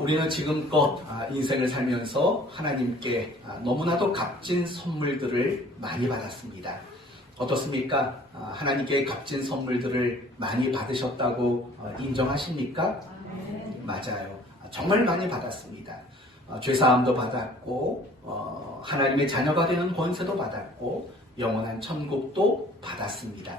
우리는 지금껏 인생을 살면서 하나님께 너무나도 값진 선물들을 많이 받았습니다. 어떻습니까? 하나님께 값진 선물들을 많이 받으셨다고 인정하십니까? 맞아요. 정말 많이 받았습니다. 죄사함도 받았고 하나님의 자녀가 되는 권세도 받았고 영원한 천국도 받았습니다.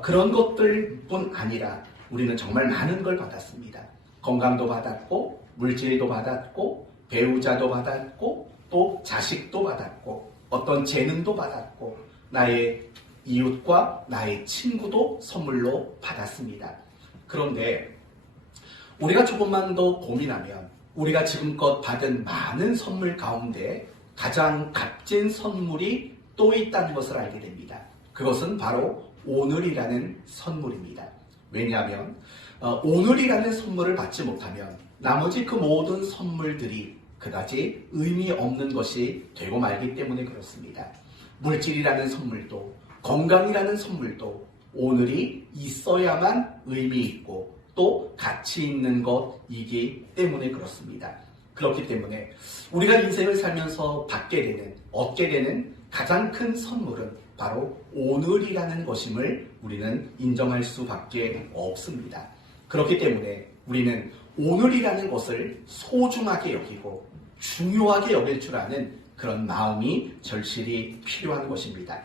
그런 것들뿐 아니라 우리는 정말 많은 걸 받았습니다. 건강도 받았고 물질도 받았고 배우자도 받았고 또 자식도 받았고 어떤 재능도 받았고 나의 이웃과 나의 친구도 선물로 받았습니다. 그런데 우리가 조금만 더 고민하면 우리가 지금껏 받은 많은 선물 가운데 가장 값진 선물이 또 있다는 것을 알게 됩니다. 그것은 바로 오늘이라는 선물입니다. 왜냐하면 오늘이라는 선물을 받지 못하면 나머지 그 모든 선물들이 그다지 의미 없는 것이 되고 말기 때문에 그렇습니다. 물질이라는 선물도 건강이라는 선물도 오늘이 있어야만 의미 있고 또 가치 있는 것이기 때문에 그렇습니다. 그렇기 때문에 우리가 인생을 살면서 받게 되는, 얻게 되는 가장 큰 선물은 바로 오늘이라는 것임을 우리는 인정할 수밖에 없습니다. 그렇기 때문에 우리는 오늘이라는 것을 소중하게 여기고 중요하게 여길 줄 아는 그런 마음이 절실히 필요한 것입니다.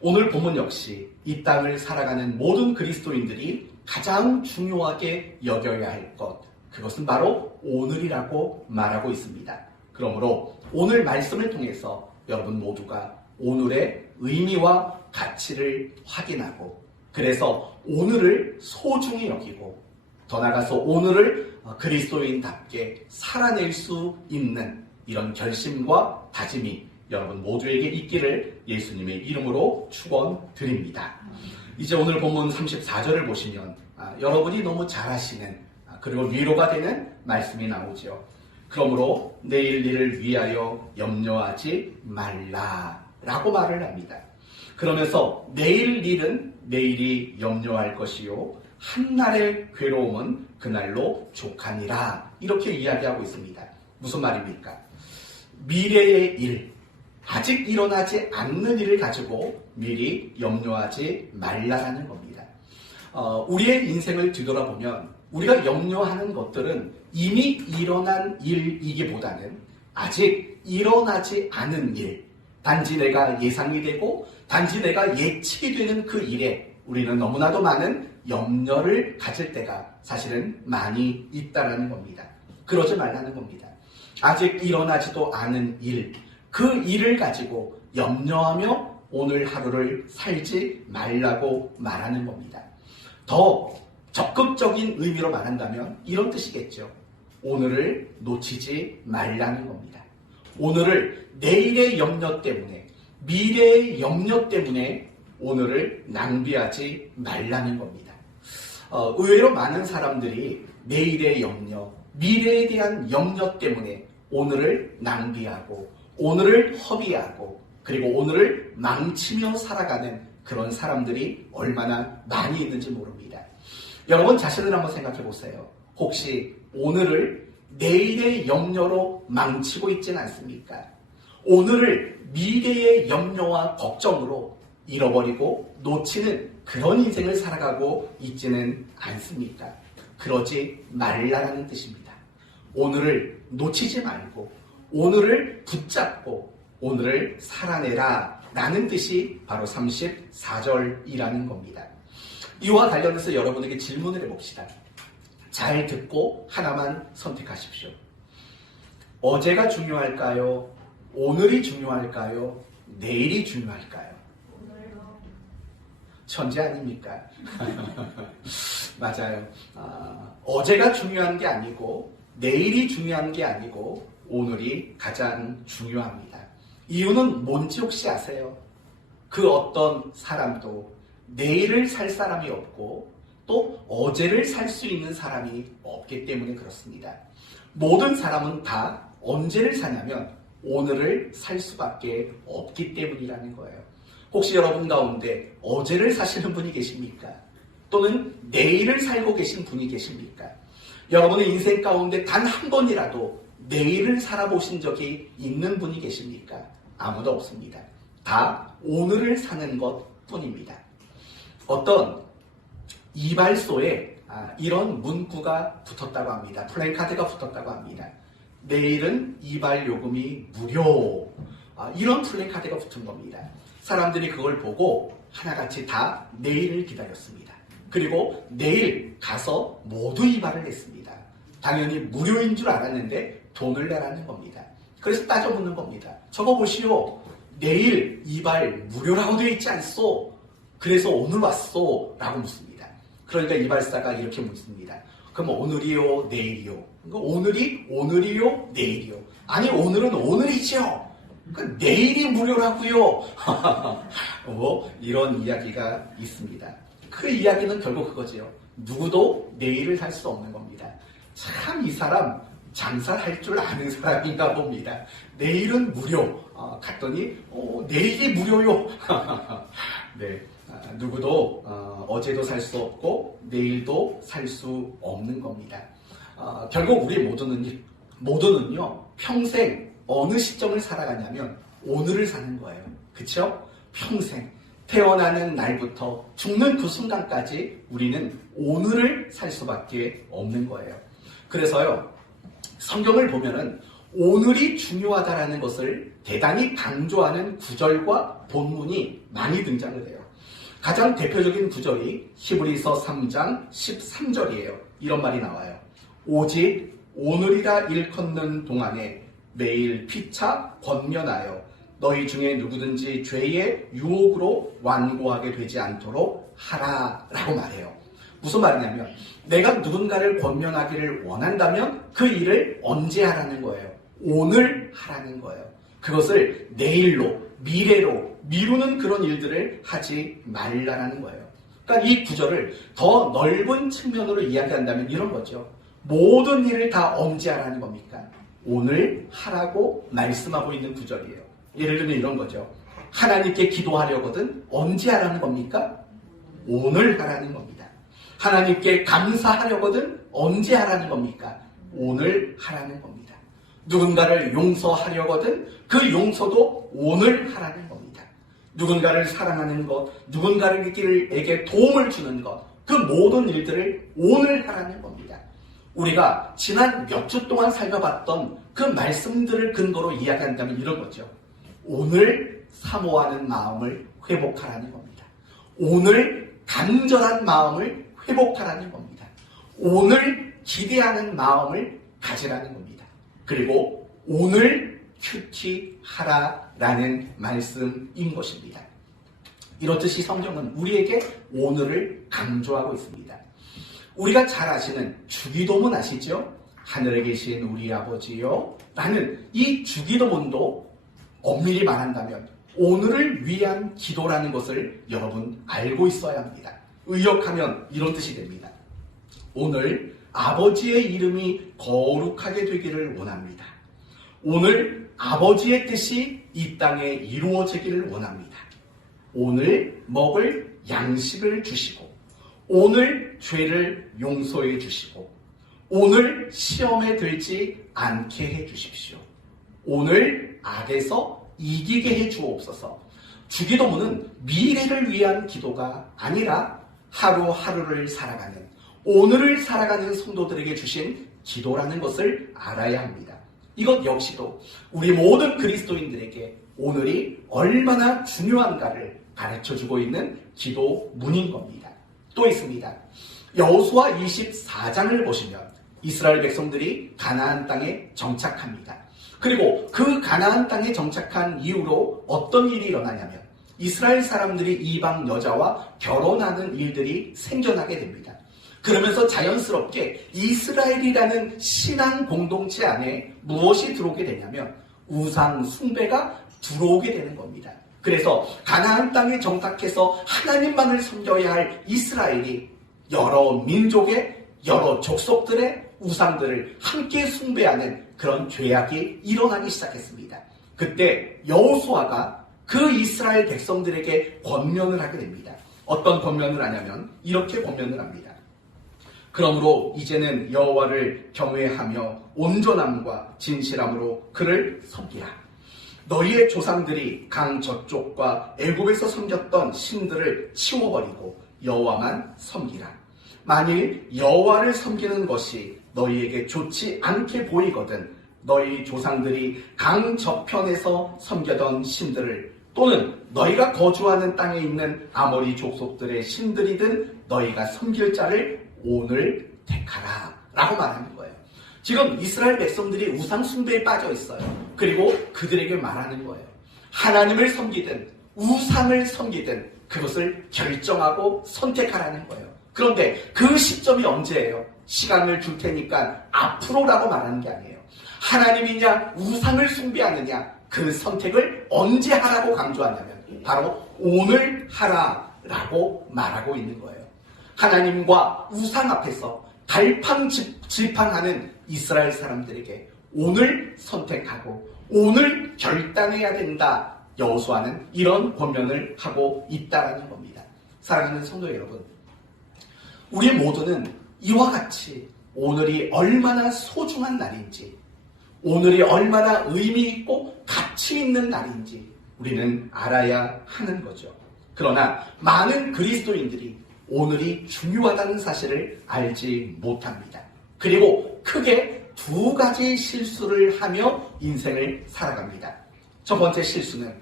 오늘 본문 역시 이 땅을 살아가는 모든 그리스도인들이 가장 중요하게 여겨야 할 것, 그것은 바로 오늘이라고 말하고 있습니다. 그러므로 오늘 말씀을 통해서 여러분 모두가 오늘의 의미와 가치를 확인하고 그래서 오늘을 소중히 여기고 더 나아가서 오늘을 그리스도인답게 살아낼 수 있는 이런 결심과 다짐이 여러분 모두에게 있기를 예수님의 이름으로 축원드립니다. 이제 오늘 본문 34절을 보시면 여러분이 너무 잘 아시는 그리고 위로가 되는 말씀이 나오죠. 그러므로 내일 일을 위하여 염려하지 말라라고 말을 합니다. 그러면서 내일 일은 내일이 염려할 것이요 한날의 괴로움은 그날로 족하니라 이렇게 이야기하고 있습니다. 무슨 말입니까? 미래의 일, 아직 일어나지 않는 일을 가지고 미리 염려하지 말라라는 겁니다. 우리의 인생을 뒤돌아보면 우리가 염려하는 것들은 이미 일어난 일이기보다는 아직 일어나지 않은 일, 단지 내가 예상이 되고 단지 내가 예측이 되는 그 일에 우리는 너무나도 많은 염려를 가질 때가 사실은 많이 있다라는 겁니다. 그러지 말라는 겁니다. 아직 일어나지도 않은 일, 그 일을 가지고 염려하며 오늘 하루를 살지 말라고 말하는 겁니다. 더 적극적인 의미로 말한다면 이런 뜻이겠죠. 오늘을 놓치지 말라는 겁니다. 오늘을 내일의 염려 때문에, 미래의 염려 때문에 오늘을 낭비하지 말라는 겁니다. 의외로 많은 사람들이 내일의 염려, 미래에 대한 염려 때문에 오늘을 낭비하고 오늘을 허비하고 그리고 오늘을 망치며 살아가는 그런 사람들이 얼마나 많이 있는지 모릅니다. 여러분 자신을 한번 생각해 보세요. 혹시 오늘을 내일의 염려로 망치고 있지는 않습니까? 오늘을 미래의 염려와 걱정으로 잃어버리고 놓치는 그런 인생을 살아가고 있지는 않습니까? 그러지 말라는 뜻입니다. 오늘을 놓치지 말고 오늘을 붙잡고 오늘을 살아내라 라는 뜻이 바로 34절이라는 겁니다. 이와 관련해서 여러분에게 질문을 해봅시다. 잘 듣고 하나만 선택하십시오. 어제가 중요할까요? 오늘이 중요할까요? 내일이 중요할까요? 천재 아닙니까? 맞아요. 어제가 중요한 게 아니고 내일이 중요한 게 아니고 오늘이 가장 중요합니다. 이유는 뭔지 혹시 아세요? 그 어떤 사람도 내일을 살 사람이 없고 또 어제를 살 수 있는 사람이 없기 때문에 그렇습니다. 모든 사람은 다 언제를 사냐면 오늘을 살 수밖에 없기 때문이라는 거예요. 혹시 여러분 가운데 어제를 사시는 분이 계십니까? 또는 내일을 살고 계신 분이 계십니까? 여러분의 인생 가운데 단 한 번이라도 내일을 살아보신 적이 있는 분이 계십니까? 아무도 없습니다. 다 오늘을 사는 것 뿐입니다. 어떤 이발소에 이런 문구가 붙었다고 합니다. 플랜카드가 붙었다고 합니다. 내일은 이발 요금이 무료. 이런 플랜카드가 붙은 겁니다. 사람들이 그걸 보고 하나같이 다 내일을 기다렸습니다. 그리고 내일 가서 모두 이발을 했습니다. 당연히 무료인 줄 알았는데 돈을 내라는 겁니다. 그래서 따져묻는 겁니다. 저거 보시오. 내일 이발 무료라고 되어 있지 않소? 그래서 오늘 왔소? 라고 묻습니다. 그러니까 이발사가 이렇게 묻습니다. 그럼 오늘이요? 내일이요? 오늘이요? 내일이요? 아니 오늘은 오늘이죠. 내일이 무료라고요. 이런 이야기가 있습니다. 그 이야기는 결국 그거지요. 누구도 내일을 살 수 없는 겁니다. 참 이 사람 장사를 할 줄 아는 사람인가 봅니다. 내일은 무료. 갔더니 내일이 무료요. 네, 누구도 어제도 살 수 없고 내일도 살 수 없는 겁니다. 결국 우리 모두는요 평생 어느 시점을 살아가냐면 오늘을 사는 거예요. 그쵸? 평생 태어나는 날부터 죽는 그 순간까지 우리는 오늘을 살 수밖에 없는 거예요. 그래서요 성경을 보면은 오늘이 중요하다라는 것을 대단히 강조하는 구절과 본문이 많이 등장을 해요. 가장 대표적인 구절이 히브리서 3장 13절이에요. 이런 말이 나와요. 오직 오늘이라 일컫는 동안에 매일 피차 권면하여 너희 중에 누구든지 죄의 유혹으로 완고하게 되지 않도록 하라라고 말해요. 무슨 말이냐면 내가 누군가를 권면하기를 원한다면 그 일을 언제 하라는 거예요? 오늘 하라는 거예요. 그것을 내일로, 미래로 미루는 그런 일들을 하지 말라는 거예요. 그러니까 이 구절을 더 넓은 측면으로 이야기한다면 이런 거죠. 모든 일을 다 언제 하라는 겁니까? 오늘 하라고 말씀하고 있는 구절이에요. 예를 들면 이런 거죠. 하나님께 기도하려거든 언제 하라는 겁니까? 오늘 하라는 겁니다. 하나님께 감사하려거든 언제 하라는 겁니까? 오늘 하라는 겁니다. 누군가를 용서하려거든 그 용서도 오늘 하라는 겁니다. 누군가를 사랑하는 것, 누군가에게 도움을 주는 것, 그 모든 일들을 오늘 하라는 겁니다. 우리가 지난 몇 주 동안 살펴봤던 그 말씀들을 근거로 이야기한다면 이런 거죠. 오늘 사모하는 마음을 회복하라는 겁니다. 오늘 간절한 마음을 회복하라는 겁니다. 오늘 기대하는 마음을 가지라는 겁니다. 그리고 오늘 큐티하라라는 말씀인 것입니다. 이렇듯이 성경은 우리에게 오늘을 강조하고 있습니다. 우리가 잘 아시는 주기도문 아시죠? 하늘에 계신 우리 아버지요 라는 이 주기도문도 엄밀히 말한다면 오늘을 위한 기도라는 것을 여러분 알고 있어야 합니다. 의역하면 이런 뜻이 됩니다. 오늘 아버지의 이름이 거룩하게 되기를 원합니다. 오늘 아버지의 뜻이 이 땅에 이루어지기를 원합니다. 오늘 먹을 양식을 주시고 오늘 죄를 용서해 주시고 오늘 시험에 들지 않게 해 주십시오. 오늘 악에서 이기게 해 주옵소서. 주기도문은 미래를 위한 기도가 아니라 하루하루를 살아가는 오늘을 살아가는 성도들에게 주신 기도라는 것을 알아야 합니다. 이것 역시도 우리 모든 그리스도인들에게 오늘이 얼마나 중요한가를 가르쳐주고 있는 기도문인 겁니다. 또 있습니다. 여호수아 24장을 보시면 이스라엘 백성들이 가나안 땅에 정착합니다. 그리고 그 가나안 땅에 정착한 이후로 어떤 일이 일어나냐면 이스라엘 사람들이 이방 여자와 결혼하는 일들이 생겨나게 됩니다. 그러면서 자연스럽게 이스라엘이라는 신앙 공동체 안에 무엇이 들어오게 되냐면 우상 숭배가 들어오게 되는 겁니다. 그래서 가나안 땅에 정착해서 하나님만을 섬겨야 할 이스라엘이 여러 민족의 여러 족속들의 우상들을 함께 숭배하는 그런 죄악이 일어나기 시작했습니다. 그때 여호수아가 그 이스라엘 백성들에게 권면을 하게 됩니다. 어떤 권면을 하냐면 이렇게 권면을 합니다. 그러므로 이제는 여호와를 경외하며 온전함과 진실함으로 그를 섬기라. 너희의 조상들이 강 저쪽과 애굽에서 섬겼던 신들을 치워버리고 여호와만 섬기라. 만일 여호와를 섬기는 것이 너희에게 좋지 않게 보이거든 너희 조상들이 강 저편에서 섬기던 신들을 또는 너희가 거주하는 땅에 있는 아모리 족속들의 신들이든 너희가 섬길 자를 오늘 택하라 라고 말하는 거예요. 지금 이스라엘 백성들이 우상 숭배에 빠져 있어요. 그리고 그들에게 말하는 거예요. 하나님을 섬기든 우상을 섬기든 그것을 결정하고 선택하라는 거예요. 그런데 그 시점이 언제예요? 시간을 줄 테니까 앞으로라고 말하는 게 아니에요. 하나님이냐 우상을 숭배하느냐 그 선택을 언제 하라고 강조하냐면 바로 오늘 하라라고 말하고 있는 거예요. 하나님과 우상 앞에서 갈팡질팡하는 이스라엘 사람들에게 오늘 선택하고 오늘 결단해야 된다. 여호수아는 이런 권면을 하고 있다라는 겁니다. 사랑하는 성도 여러분, 우리 모두는 이와 같이 오늘이 얼마나 소중한 날인지, 오늘이 얼마나 의미 있고 가치 있는 날인지 우리는 알아야 하는 거죠. 그러나 많은 그리스도인들이 오늘이 중요하다는 사실을 알지 못합니다. 그리고 크게 두 가지 실수를 하며 인생을 살아갑니다. 첫 번째 실수는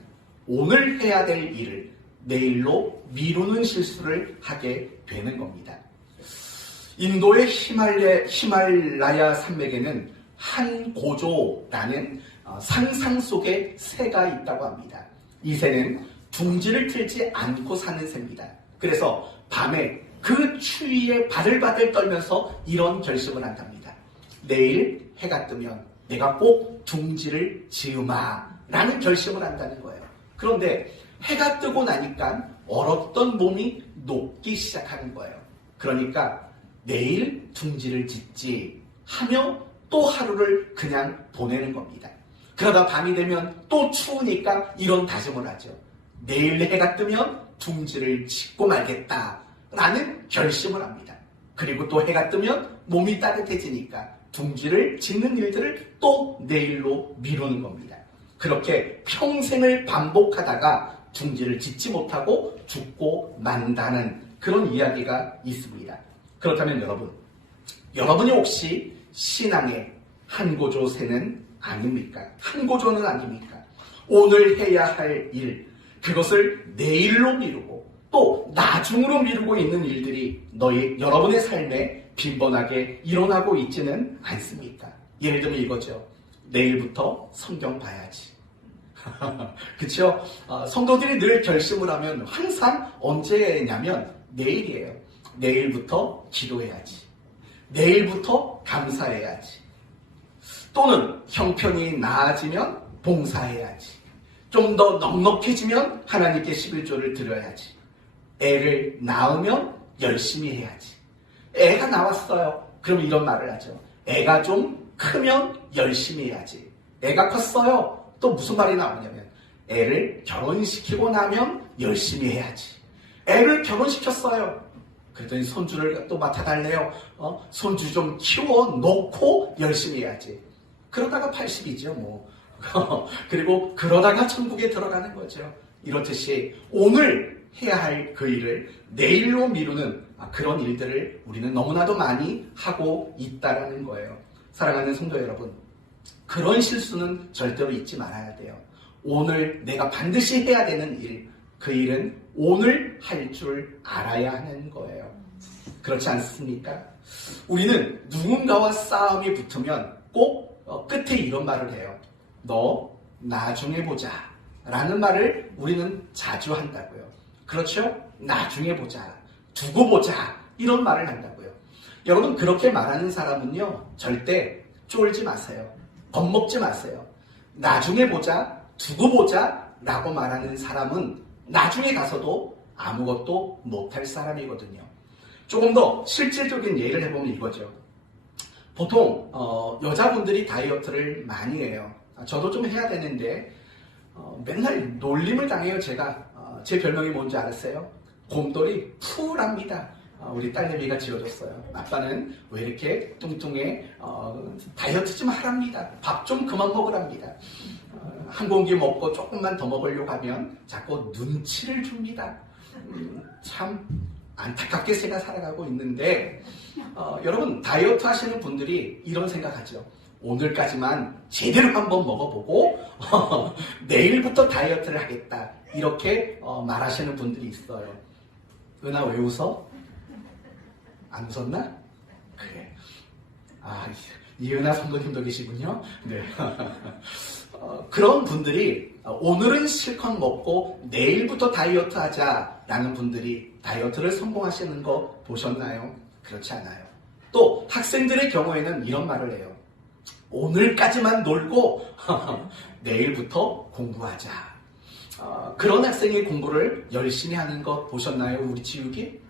오늘 해야 될 일을 내일로 미루는 실수를 하게 되는 겁니다. 인도의 히말라야 산맥에는 한 고조라는 상상 속의 새가 있다고 합니다. 이 새는 둥지를 틀지 않고 사는 새입니다. 그래서 밤에 그 추위에 바들바들 떨면서 이런 결심을 한답니다. 내일 해가 뜨면 내가 꼭 둥지를 지으마 라는 결심을 한다는 거예요. 그런데 해가 뜨고 나니까 얼었던 몸이 녹기 시작하는 거예요. 그러니까 내일 둥지를 짓지 하며 또 하루를 그냥 보내는 겁니다. 그러다 밤이 되면 또 추우니까 이런 다짐을 하죠. 내일 해가 뜨면 둥지를 짓고 말겠다라는 결심을 합니다. 그리고 또 해가 뜨면 몸이 따뜻해지니까 둥지를 짓는 일들을 또 내일로 미루는 겁니다. 그렇게 평생을 반복하다가 둥지를 짓지 못하고 죽고 만다는 그런 이야기가 있습니다. 그렇다면 여러분이 혹시 신앙의 한 고조 새는 아닙니까? 한 고조는 아닙니까? 오늘 해야 할 일, 그것을 내일로 미루고 또 나중으로 미루고 있는 일들이 여러분의 삶에 빈번하게 일어나고 있지는 않습니까? 예를 들면 이거죠. 내일부터 성경 봐야지. 그렇죠? 성도들이 늘 결심을 하면 항상 언제냐면 내일이에요. 내일부터 기도해야지. 내일부터 감사해야지. 또는 형편이 나아지면 봉사해야지. 좀 더 넉넉해지면 하나님께 11조를 드려야지. 애를 낳으면 열심히 해야지. 애가 나왔어요. 그럼 이런 말을 하죠. 애가 좀 크면 열심히 해야지. 애가 컸어요. 또 무슨 말이 나오냐면 애를 결혼시키고 나면 열심히 해야지. 애를 결혼시켰어요. 그랬더니 손주를 또 맡아달래요. 손주 좀 키워놓고 열심히 해야지. 그러다가 80이죠 뭐. 그리고 그러다가 천국에 들어가는 거죠. 이렇듯이 오늘 해야 할 그 일을 내일로 미루는 그런 일들을 우리는 너무나도 많이 하고 있다는 거예요. 사랑하는 성도 여러분, 그런 실수는 절대로 잊지 말아야 돼요. 오늘 내가 반드시 해야 되는 일, 그 일은 오늘 할 줄 알아야 하는 거예요. 그렇지 않습니까? 우리는 누군가와 싸움이 붙으면 꼭 끝에 이런 말을 해요. 너 나중에 보자 라는 말을 우리는 자주 한다고요. 그렇죠? 나중에 보자, 두고 보자 이런 말을 한다고요. 여러분, 그렇게 말하는 사람은요 절대 쫄지 마세요. 겁먹지 마세요. 나중에 보자, 두고 보자 라고 말하는 사람은 나중에 가서도 아무것도 못할 사람이거든요. 조금 더 실질적인 예를 해보면 이거죠. 보통 여자분들이 다이어트를 많이 해요. 저도 좀 해야 되는데 맨날 놀림을 당해요. 제가 제 별명이 뭔지 알았어요? 곰돌이 푸랍니다. 우리 딸내미가 지어줬어요. 아빠는 왜 이렇게 뚱뚱해? 다이어트 좀 하랍니다. 밥 좀 그만 먹으랍니다. 한 공기 먹고 조금만 더 먹으려고 하면 자꾸 눈치를 줍니다. 참 안타깝게 제가 살아가고 있는데 여러분 다이어트 하시는 분들이 이런 생각하죠. 오늘까지만 제대로 한번 먹어보고 내일부터 다이어트를 하겠다. 이렇게 말하시는 분들이 있어요. 은하 왜 웃어? 안 웃었나? 그래. 이은하 성도님도 계시군요. 네. 그런 분들이 오늘은 실컷 먹고 내일부터 다이어트 하자라는 분들이 다이어트를 성공하시는 거 보셨나요? 그렇지 않아요. 또 학생들의 경우에는 이런 말을 해요. 오늘까지만 놀고 내일부터 공부하자. 그런 학생이 공부를 열심히 하는 것 보셨나요? 우리 지욱이?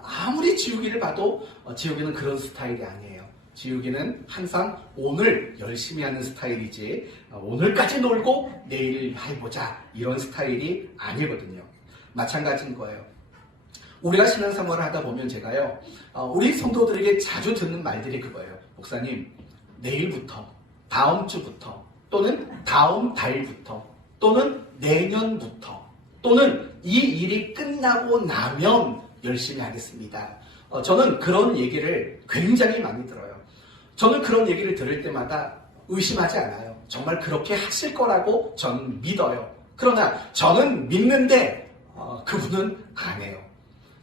아무리 지욱이를 봐도 지욱이는 그런 스타일이 아니에요. 지욱이는 항상 오늘 열심히 하는 스타일이지 오늘까지 놀고 내일 해보자 이런 스타일이 아니거든요. 마찬가지인 거예요. 우리가 신앙생활을 하다 보면 제가요 우리 성도들에게 자주 듣는 말들이 그거예요. 목사님 내일부터 다음 주부터 또는 다음 달부터 또는 내년부터 또는 이 일이 끝나고 나면 열심히 하겠습니다. 저는 그런 얘기를 굉장히 많이 들어요. 저는 그런 얘기를 들을 때마다 의심하지 않아요. 정말 그렇게 하실 거라고 저는 믿어요. 그러나 저는 믿는데 그분은 안 해요.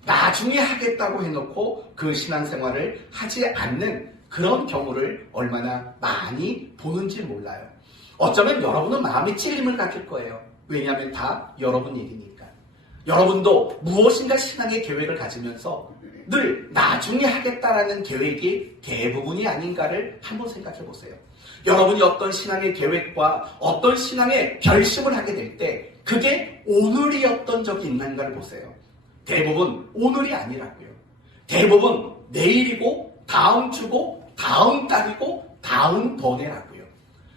나중에 하겠다고 해놓고 그 신앙생활을 하지 않는 그런 경우를 얼마나 많이 보는지 몰라요. 어쩌면 여러분은 마음에 찔림을 가질 거예요. 왜냐하면 다 여러분 일이니까. 여러분도 무엇인가 신앙의 계획을 가지면서 늘 나중에 하겠다라는 계획이 대부분이 아닌가를 한번 생각해 보세요. 여러분이 어떤 신앙의 계획과 어떤 신앙의 결심을 하게 될 때 그게 오늘이었던 적이 있는가를 보세요. 대부분 오늘이 아니라고요. 대부분 내일이고 다음 주고 다음 달이고 다음 번에라고요.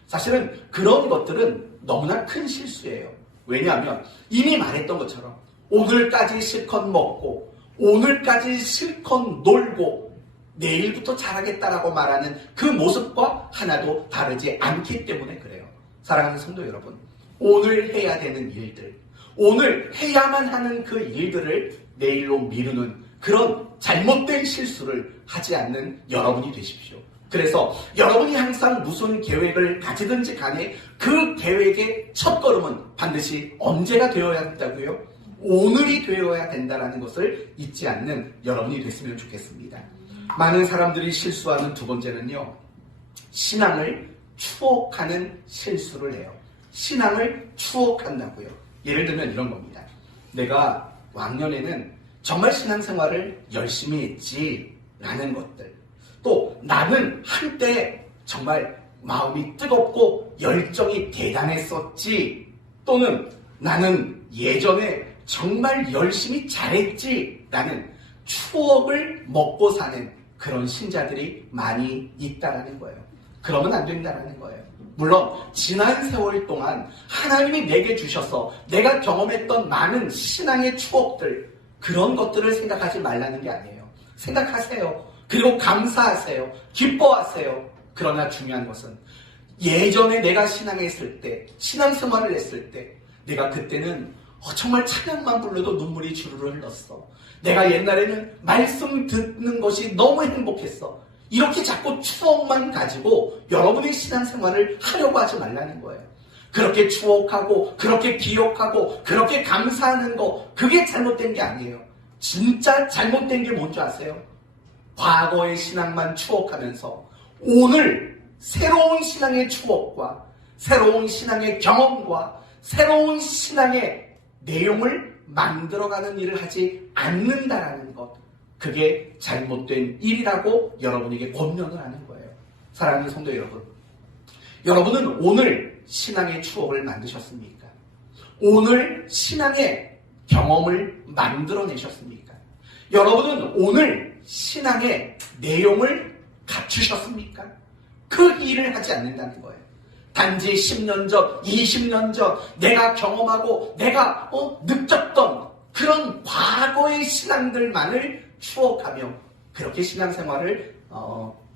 사실은 그런 것들은 너무나 큰 실수예요. 왜냐하면 이미 말했던 것처럼 오늘까지 실컷 먹고 오늘까지 실컷 놀고 내일부터 잘하겠다라고 말하는 그 모습과 하나도 다르지 않기 때문에 그래요. 사랑하는 성도 여러분, 오늘 해야 되는 일들, 오늘 해야만 하는 그 일들을 내일로 미루는 그런 잘못된 실수를 하지 않는 여러분이 되십시오. 그래서 여러분이 항상 무슨 계획을 가지든지 간에 그 계획의 첫걸음은 반드시 언제가 되어야 한다고요? 오늘이 되어야 된다는 것을 잊지 않는 여러분이 됐으면 좋겠습니다. 많은 사람들이 실수하는 두 번째는요. 신앙을 추억하는 실수를 해요. 신앙을 추억한다고요. 예를 들면 이런 겁니다. 내가 왕년에는 정말 신앙생활을 열심히 했지 라는 것들. 또 나는 한때 정말 마음이 뜨겁고 열정이 대단했었지. 또는 나는 예전에 정말 열심히 잘했지 라는 추억을 먹고 사는 그런 신자들이 많이 있다라는 거예요. 그러면 안 된다라는 거예요. 물론 지난 세월 동안 하나님이 내게 주셔서 내가 경험했던 많은 신앙의 추억들 그런 것들을 생각하지 말라는 게 아니에요. 생각하세요. 그리고 감사하세요. 기뻐하세요. 그러나 중요한 것은 예전에 내가 신앙했을 때 신앙생활을 했을 때 내가 그때는 정말 찬양만 불러도 눈물이 주르르 흘렀어. 내가 옛날에는 말씀 듣는 것이 너무 행복했어. 이렇게 자꾸 추억만 가지고 여러분의 신앙생활을 하려고 하지 말라는 거예요. 그렇게 추억하고 그렇게 기억하고 그렇게 감사하는 거 그게 잘못된 게 아니에요. 진짜 잘못된 게 뭔지 아세요? 과거의 신앙만 추억하면서 오늘 새로운 신앙의 추억과 새로운 신앙의 경험과 새로운 신앙의 내용을 만들어가는 일을 하지 않는다라는 것. 그게 잘못된 일이라고 여러분에게 권면을 하는 거예요. 사랑하는 성도 여러분. 여러분은 오늘 신앙의 추억을 만드셨습니까? 오늘 신앙의 경험을 만들어내셨습니까? 여러분은 오늘 신앙의 내용을 갖추셨습니까? 그 일을 하지 않는다는 거예요. 단지 10년 전, 20년 전 내가 경험하고 내가 느꼈던 그런 과거의 신앙들만을 추억하며 그렇게 신앙생활을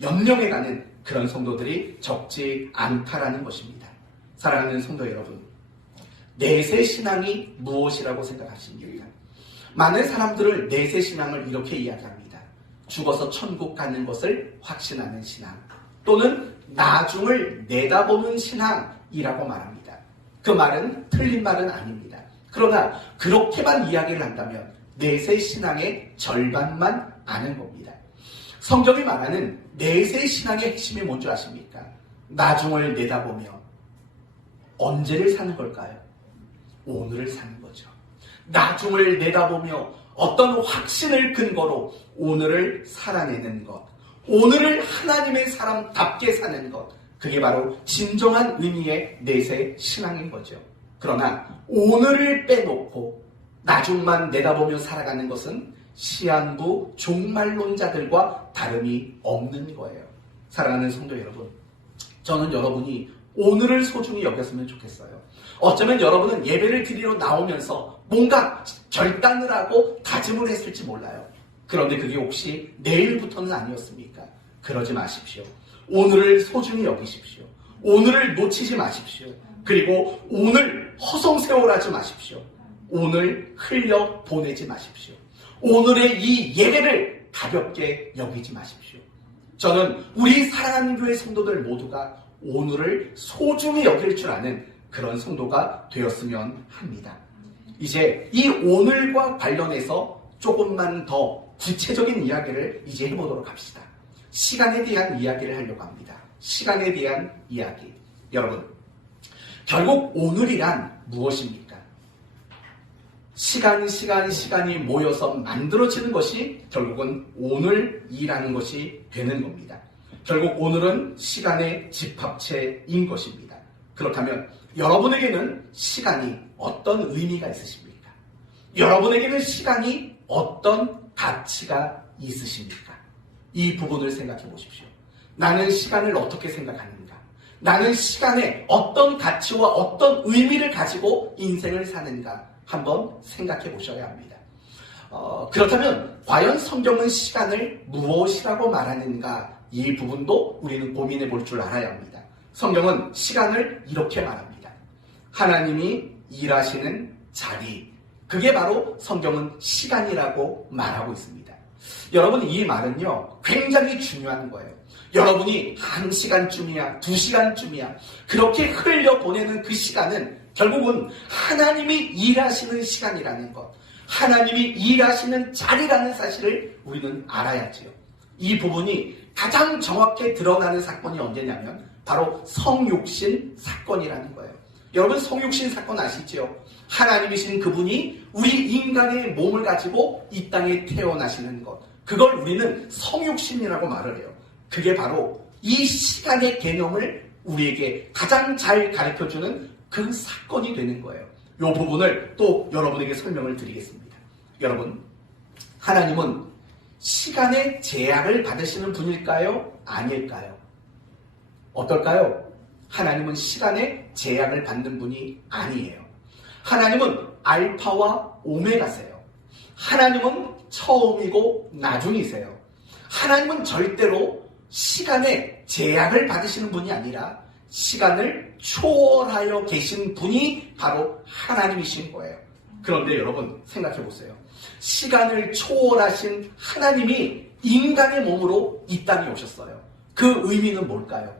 연명해가는 그런 성도들이 적지 않다라는 것입니다. 사랑하는 성도 여러분, 내세 신앙이 무엇이라고 생각하십니까? 많은 사람들을 내세 신앙을 이렇게 이야기합니다. 죽어서 천국 가는 것을 확신하는 신앙, 또는 나중을 내다보는 신앙이라고 말합니다. 그 말은 틀린 말은 아닙니다. 그러나 그렇게만 이야기를 한다면 내세 신앙의 절반만 아는 겁니다. 성경이 말하는 내세 신앙의 핵심이 뭔지 아십니까? 나중을 내다보며 언제를 사는 걸까요? 오늘을 사는 거죠. 나중을 내다보며 어떤 확신을 근거로 오늘을 살아내는 것, 오늘을 하나님의 사람답게 사는 것, 그게 바로 진정한 의미의 내세 신앙인 거죠. 그러나 오늘을 빼놓고 나중만 내다보며 살아가는 것은 시한부 종말론자들과 다름이 없는 거예요. 사랑하는 성도 여러분, 저는 여러분이 오늘을 소중히 여겼으면 좋겠어요. 어쩌면 여러분은 예배를 드리러 나오면서 뭔가 결단을 하고 다짐을 했을지 몰라요. 그런데 그게 혹시 내일부터는 아니었습니까? 그러지 마십시오. 오늘을 소중히 여기십시오. 오늘을 놓치지 마십시오. 그리고 오늘 허송세월하지 마십시오. 오늘 흘려 보내지 마십시오. 오늘의 이 예배를 가볍게 여기지 마십시오. 저는 우리 사랑하는 교회 성도들 모두가 오늘을 소중히 여길 줄 아는 그런 성도가 되었으면 합니다. 이제 이 오늘과 관련해서 조금만 더 구체적인 이야기를 이제 해보도록 합시다. 시간에 대한 이야기를 하려고 합니다. 시간에 대한 이야기. 여러분, 결국 오늘이란 무엇입니까? 시간이 모여서 만들어지는 것이 결국은 오늘이라는 것이 되는 겁니다. 결국 오늘은 시간의 집합체인 것입니다. 그렇다면 여러분에게는 시간이 어떤 의미가 있으십니까? 여러분에게는 시간이 어떤 가치가 있으십니까? 이 부분을 생각해 보십시오. 나는 시간을 어떻게 생각하는가? 나는 시간에 어떤 가치와 어떤 의미를 가지고 인생을 사는가? 한번 생각해 보셔야 합니다. 그렇다면 과연 성경은 시간을 무엇이라고 말하는가? 이 부분도 우리는 고민해 볼 줄 알아야 합니다. 성경은 시간을 이렇게 말합니다. 하나님이 일하시는 자리, 그게 바로 성경은 시간이라고 말하고 있습니다. 여러분, 이 말은요 굉장히 중요한 거예요. 여러분이 1시간쯤이야 2시간쯤이야 그렇게 흘려보내는 그 시간은 결국은 하나님이 일하시는 시간이라는 것, 하나님이 일하시는 자리라는 사실을 우리는 알아야지요. 이 부분이 가장 정확히 드러나는 사건이 언제냐면 바로 성육신 사건이라는 거예요. 여러분, 성육신 사건 아시죠? 하나님이신 그분이 우리 인간의 몸을 가지고 이 땅에 태어나시는 것, 그걸 우리는 성육신이라고 말을 해요. 그게 바로 이 시간의 개념을 우리에게 가장 잘 가르쳐주는 그 사건이 되는 거예요. 이 부분을 또 여러분에게 설명을 드리겠습니다. 여러분, 하나님은 시간의 제약을 받으시는 분일까요? 아닐까요? 어떨까요? 하나님은 시간의 제약을 받는 분이 아니에요. 하나님은 알파와 오메가세요. 하나님은 처음이고 나중이세요. 하나님은 절대로 시간의 제약을 받으시는 분이 아니라 시간을 초월하여 계신 분이 바로 하나님이신 거예요. 그런데 여러분 생각해 보세요. 시간을 초월하신 하나님이 인간의 몸으로 이 땅에 오셨어요. 그 의미는 뭘까요?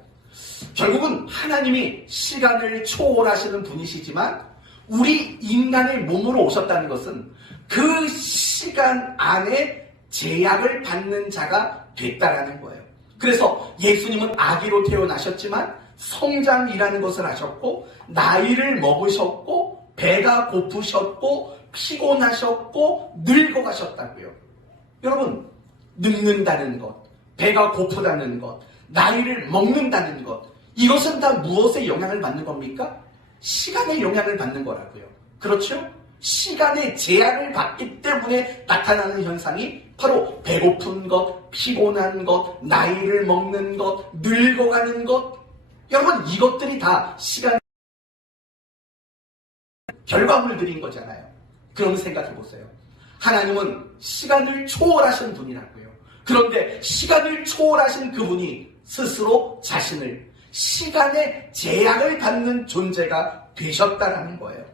결국은 하나님이 시간을 초월하시는 분이시지만 우리 인간의 몸으로 오셨다는 것은 그 시간 안에 제약을 받는 자가 됐다라는 거예요. 그래서 예수님은 아기로 태어나셨지만 성장이라는 것을 하셨고 나이를 먹으셨고 배가 고프셨고 피곤하셨고 늙어가셨다고요. 여러분, 늙는다는 것, 배가 고프다는 것, 나이를 먹는다는 것, 이것은 다 무엇의 영향을 받는 겁니까? 시간의 영향을 받는 거라고요. 그렇죠? 시간의 제약을 받기 때문에 나타나는 현상이 바로 배고픈 것, 피곤한 것, 나이를 먹는 것, 늙어가는 것. 여러분, 이것들이 다 시간 결과물들인 거잖아요. 그러면 생각해 보세요. 하나님은 시간을 초월하신 분이라고요. 그런데 시간을 초월하신 그분이 스스로 자신을 시간의 제약을 받는 존재가 되셨다라는 거예요.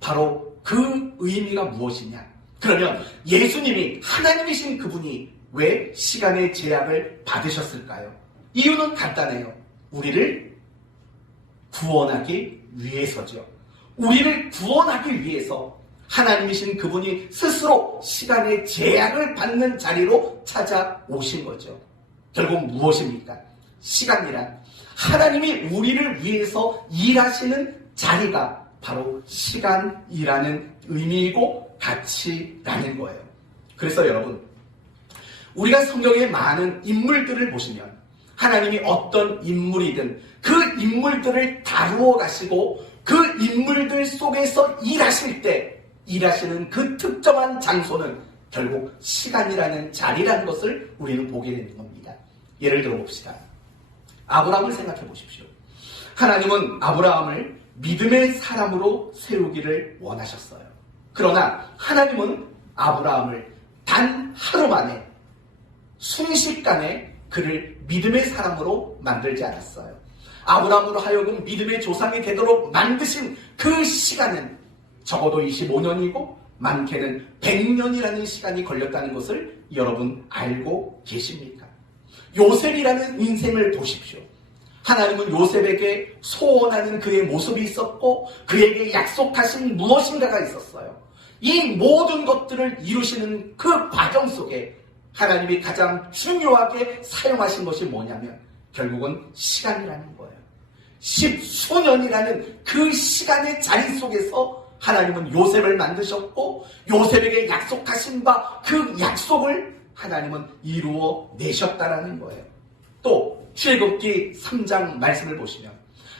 바로 그 의미가 무엇이냐? 그러면 예수님이 하나님이신 그분이 왜 시간의 제약을 받으셨을까요? 이유는 간단해요. 우리를 구원하기 위해서죠. 우리를 구원하기 위해서 하나님이신 그분이 스스로 시간의 제약을 받는 자리로 찾아오신 거죠. 결국 무엇입니까? 시간이란 하나님이 우리를 위해서 일하시는 자리가 바로 시간이라는 의미이고 가치라는 거예요. 그래서 여러분, 우리가 성경의 많은 인물들을 보시면 하나님이 어떤 인물이든 그 인물들을 다루어 가시고 그 인물들 속에서 일하실 때 일하시는 그 특정한 장소는 결국 시간이라는 자리라는 것을 우리는 보게 되는 겁니다. 예를 들어 봅시다. 아브라함을 생각해 보십시오. 하나님은 아브라함을 믿음의 사람으로 세우기를 원하셨어요. 그러나 하나님은 아브라함을 단 하루 만에 순식간에 그를 믿음의 사람으로 만들지 않았어요. 아브라함으로 하여금 믿음의 조상이 되도록 만드신 그 시간은 적어도 25년이고 많게는 100년이라는 시간이 걸렸다는 것을 여러분 알고 계십니까? 요셉이라는 인생을 보십시오. 하나님은 요셉에게 소원하는 그의 모습이 있었고 그에게 약속하신 무엇인가가 있었어요. 이 모든 것들을 이루시는 그 과정 속에 하나님이 가장 중요하게 사용하신 것이 뭐냐면 결국은 시간이라는 거예요. 십수년이라는 그 시간의 자리 속에서 하나님은 요셉을 만드셨고 요셉에게 약속하신 바 그 약속을 하나님은 이루어 내셨다라는 거예요. 또 출애굽기 3장 말씀을 보시면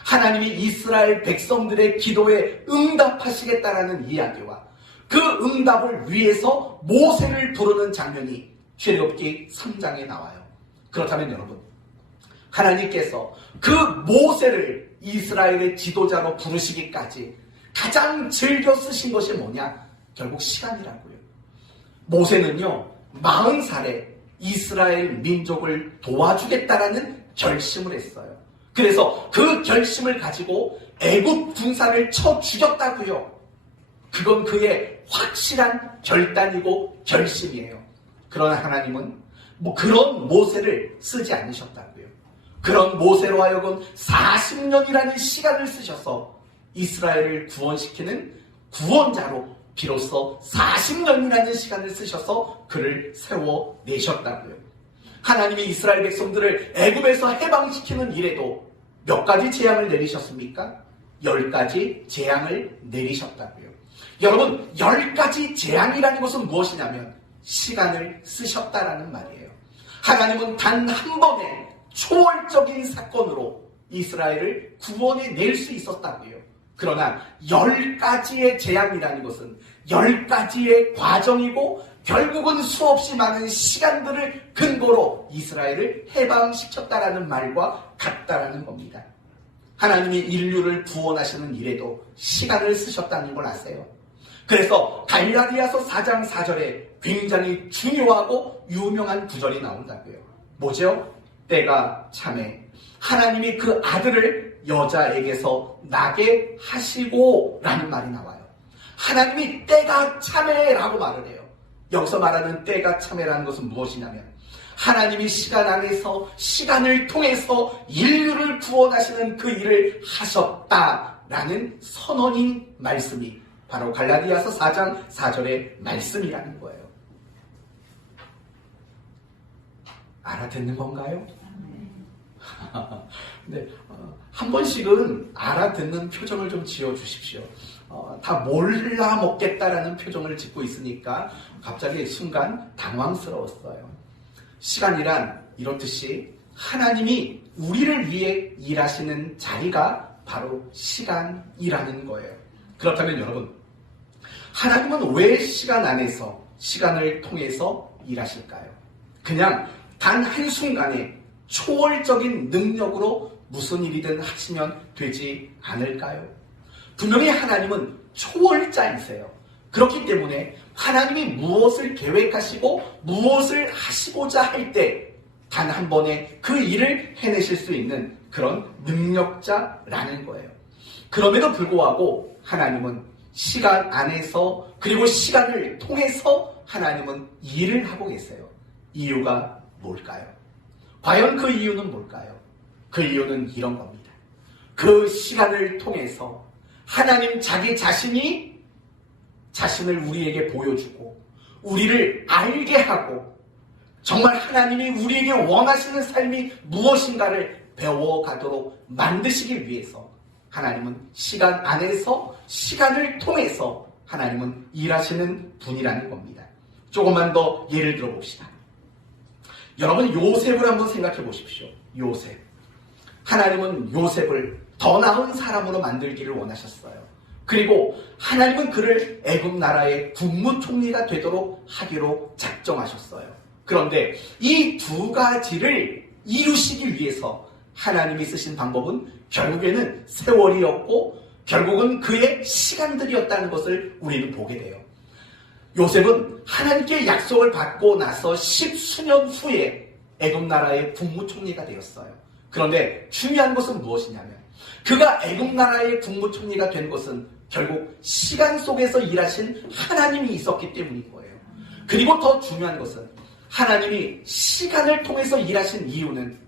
하나님이 이스라엘 백성들의 기도에 응답하시겠다라는 이야기와 그 응답을 위해서 모세를 부르는 장면이 출애굽기 3장에 나와요. 그렇다면 여러분, 하나님께서 그 모세를 이스라엘의 지도자로 부르시기까지 가장 즐겨 쓰신 것이 뭐냐? 결국 시간이라고요. 모세는요 40살에 이스라엘 민족을 도와주겠다라는 결심을 했어요. 그래서 그 결심을 가지고 애굽 군사를 쳐 죽였다고요. 그건 그의 확실한 결단이고 결심이에요. 그러나 하나님은 그런 모세를 쓰지 않으셨다고요. 그런 모세로 하여금 40년이라는 시간을 쓰셔서 이스라엘을 구원시키는 구원자로 비로소 40년이라는 시간을 쓰셔서 그를 세워내셨다고요. 하나님이 이스라엘 백성들을 애굽에서 해방시키는 일에도 몇 가지 재앙을 내리셨습니까? 10가지 재앙을 내리셨다고요. 여러분, 10가지 재앙이라는 것은 무엇이냐면 시간을 쓰셨다라는 말이에요. 하나님은 단 한 번의 초월적인 사건으로 이스라엘을 구원해낼 수 있었다고요. 그러나 10가지의 재앙이라는 것은 10가지의 과정이고 결국은 수없이 많은 시간들을 근거로 이스라엘을 해방시켰다라는 말과 같다라는 겁니다. 하나님이 인류를 구원하시는 일에도 시간을 쓰셨다는 걸 아세요? 그래서 갈라디아서 4장 4절에 굉장히 중요하고 유명한 구절이 나온다고요. 뭐죠? 때가 참에 하나님이 그 아들을 여자에게서 나게 하시고 라는 말이 나와요. 하나님이 때가 참에라고 말을 해요. 여기서 말하는 때가 참에라는 것은 무엇이냐면 하나님이 시간 안에서 시간을 통해서 인류를 구원하시는 그 일을 하셨다라는 선언인 말씀이 바로 갈라디아서 4장 4절의 말씀이라는 거예요. 알아듣는 건가요? 네, 한 번씩은 알아듣는 표정을 좀 지어주십시오. 다 몰라 먹겠다라는 표정을 짓고 있으니까 갑자기 순간 당황스러웠어요. 시간이란 이렇듯이 하나님이 우리를 위해 일하시는 자리가 바로 시간이라는 거예요. 그렇다면 여러분, 하나님은 왜 시간 안에서 시간을 통해서 일하실까요? 그냥 단 한순간에 초월적인 능력으로 무슨 일이든 하시면 되지 않을까요? 분명히 하나님은 초월자이세요. 그렇기 때문에 하나님이 무엇을 계획하시고 무엇을 하시고자 할 때 단 한 번에 그 일을 해내실 수 있는 그런 능력자라는 거예요. 그럼에도 불구하고 하나님은 시간 안에서 그리고 시간을 통해서 하나님은 일을 하고 계세요. 이유가 뭘까요? 과연 그 이유는 뭘까요? 그 이유는 이런 겁니다. 그 시간을 통해서 하나님 자기 자신이 자신을 우리에게 보여주고 우리를 알게 하고 정말 하나님이 우리에게 원하시는 삶이 무엇인가를 배워가도록 만드시기 위해서 하나님은 시간 안에서 시간을 통해서 하나님은 일하시는 분이라는 겁니다. 조금만 더 예를 들어 봅시다. 여러분 요셉을 한번 생각해 보십시오. 요셉. 하나님은 요셉을 더 나은 사람으로 만들기를 원하셨어요. 그리고 하나님은 그를 애굽 나라의 국무총리가 되도록 하기로 작정하셨어요. 그런데 이 두 가지를 이루시기 위해서 하나님이 쓰신 방법은 결국에는 세월이었고 결국은 그의 시간들이었다는 것을 우리는 보게 돼요. 요셉은 하나님께 약속을 받고 나서 10수년 후에 애굽 나라의 국무총리가 되었어요. 그런데 중요한 것은 무엇이냐면 그가 애굽 나라의 국무총리가 된 것은 결국 시간 속에서 일하신 하나님이 있었기 때문인 거예요. 그리고 더 중요한 것은 하나님이 시간을 통해서 일하신 이유는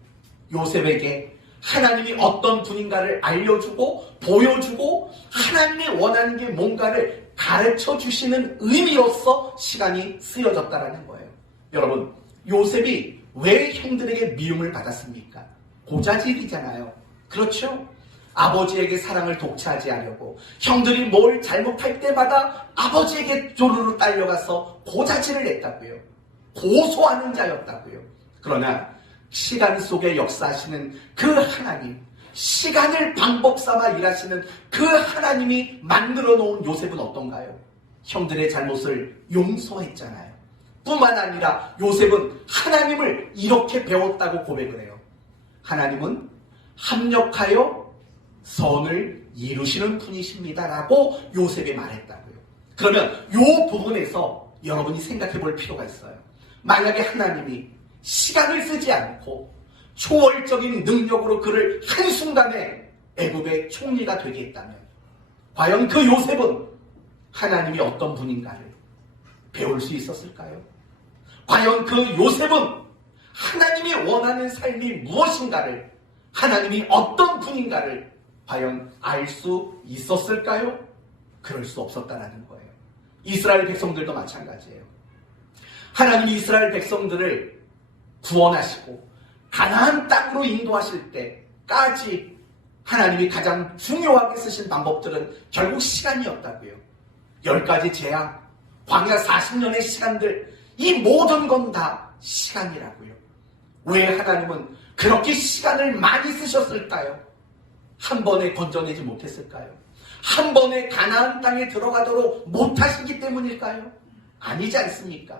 요셉에게 하나님이 어떤 분인가를 알려주고 보여주고 하나님이 원하는 게 뭔가를 가르쳐 주시는 의미로서 시간이 쓰여졌다라는 거예요. 여러분, 요셉이 왜 형들에게 미움을 받았습니까? 고자질이잖아요. 그렇죠? 아버지에게 사랑을 독차지 하려고 형들이 뭘 잘못할 때마다 아버지에게 조르르 딸려가서 고자질을 했다고요. 고소하는 자였다고요. 그러나 시간 속에 역사하시는 그 하나님, 시간을 방법 삼아 일하시는 그 하나님이 만들어 놓은 요셉은 어떤가요? 형들의 잘못을 용서했잖아요. 뿐만 아니라 요셉은 하나님을 이렇게 배웠다고 고백을 해요. 하나님은 합력하여 선을 이루시는 분이십니다라고 요셉이 말했다고요. 그러면 이 부분에서 여러분이 생각해 볼 필요가 있어요. 만약에 하나님이 시간을 쓰지 않고 초월적인 능력으로 그를 한순간에 애굽의 총리가 되게 했다면 과연 그 요셉은 하나님이 어떤 분인가를 배울 수 있었을까요? 과연 그 요셉은 하나님이 원하는 삶이 무엇인가를 하나님이 어떤 분인가를 과연 알 수 있었을까요? 그럴 수 없었다라는 거예요. 이스라엘 백성들도 마찬가지예요. 하나님이 이스라엘 백성들을 구원하시고 가나안 땅으로 인도하실 때까지 하나님이 가장 중요하게 쓰신 방법들은 결국 시간이었다고요. 10가지 재앙, 광야 40년의 시간들, 이 모든 건 다 시간이라고요. 왜 하나님은 그렇게 시간을 많이 쓰셨을까요? 한 번에 건져내지 못했을까요? 한 번에 가나안 땅에 들어가도록 못하시기 때문일까요? 아니지 않습니까?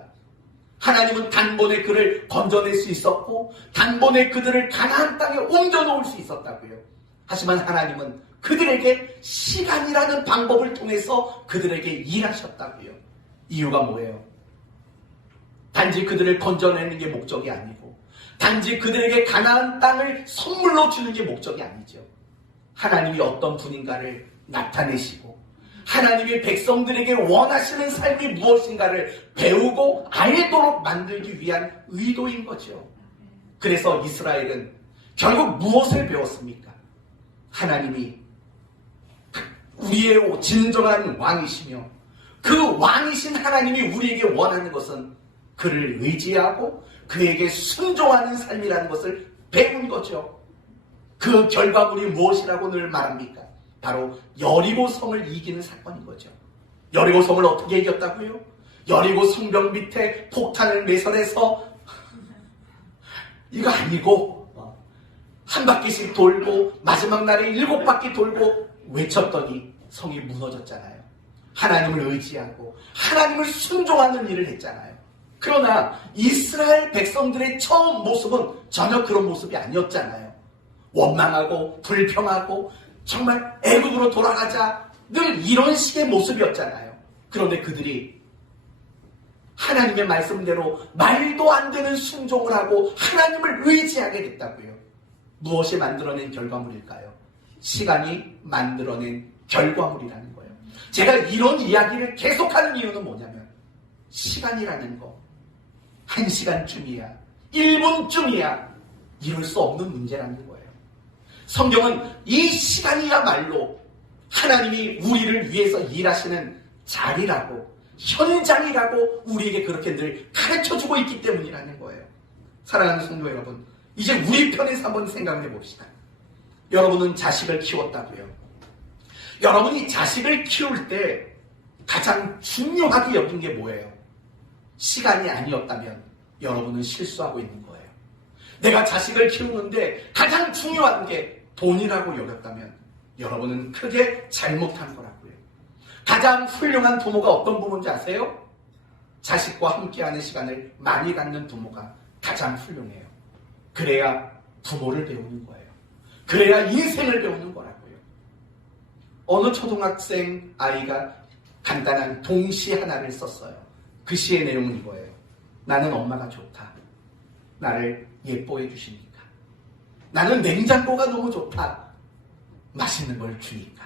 하나님은 단번에 그를 건져낼 수 있었고 단번에 그들을 가나안 땅에 옮겨놓을 수 있었다고요. 하지만 하나님은 그들에게 시간이라는 방법을 통해서 그들에게 일하셨다고요. 이유가 뭐예요? 단지 그들을 건져내는 게 목적이 아니고 단지 그들에게 가나안 땅을 선물로 주는 게 목적이 아니죠. 하나님이 어떤 분인가를 나타내시고 하나님이 백성들에게 원하시는 삶이 무엇인가를 배우고 알도록 만들기 위한 의도인 거죠. 그래서 이스라엘은 결국 무엇을 배웠습니까? 하나님이 우리의 진정한 왕이시며 그 왕이신 하나님이 우리에게 원하는 것은 그를 의지하고 그에게 순종하는 삶이라는 것을 배운 거죠. 그 결과물이 무엇이라고 늘 말합니까? 바로 여리고 성을 이기는 사건인 거죠. 여리고 성을 어떻게 이겼다고요? 여리고 성벽 밑에 폭탄을 매설해서 이거 아니고 한 바퀴씩 돌고 마지막 날에 7바퀴 돌고 외쳤더니 성이 무너졌잖아요. 하나님을 의지하고 하나님을 순종하는 일을 했잖아요. 그러나 이스라엘 백성들의 처음 모습은 전혀 그런 모습이 아니었잖아요. 원망하고 불평하고 정말 애굽으로 돌아가자 늘 이런 식의 모습이었잖아요. 그런데 그들이 하나님의 말씀대로 말도 안 되는 순종을 하고 하나님을 의지하게 됐다고요. 무엇이 만들어낸 결과물일까요? 시간이 만들어낸 결과물이라는 거예요. 제가 이런 이야기를 계속하는 이유는 뭐냐면 시간이라는 거 1시간쯤이야 1분쯤이야 이룰 수 없는 문제라는 거예요. 성경은 이 시간이야말로 하나님이 우리를 위해서 일하시는 자리라고 현장이라고 우리에게 그렇게 늘 가르쳐주고 있기 때문이라는 거예요. 사랑하는 성도 여러분, 이제 우리 편에서 한번 생각해 봅시다. 여러분은 자식을 키웠다고요. 여러분이 자식을 키울 때 가장 중요하게 여긴 게 뭐예요? 시간이 아니었다면 여러분은 실수하고 있는 거예요. 내가 자식을 키우는데 가장 중요한 게 돈이라고 여겼다면 여러분은 크게 잘못한 거라고요. 가장 훌륭한 부모가 어떤 부모인지 아세요? 자식과 함께하는 시간을 많이 갖는 부모가 가장 훌륭해요. 그래야 부모를 배우는 거예요. 그래야 인생을 배우는 거라고요. 어느 초등학생 아이가 간단한 동시 하나를 썼어요. 그 시의 내용은 이거예요. 나는 엄마가 좋다. 나를 예뻐해 주시니까. 나는 냉장고가 너무 좋다. 맛있는 걸 주니까.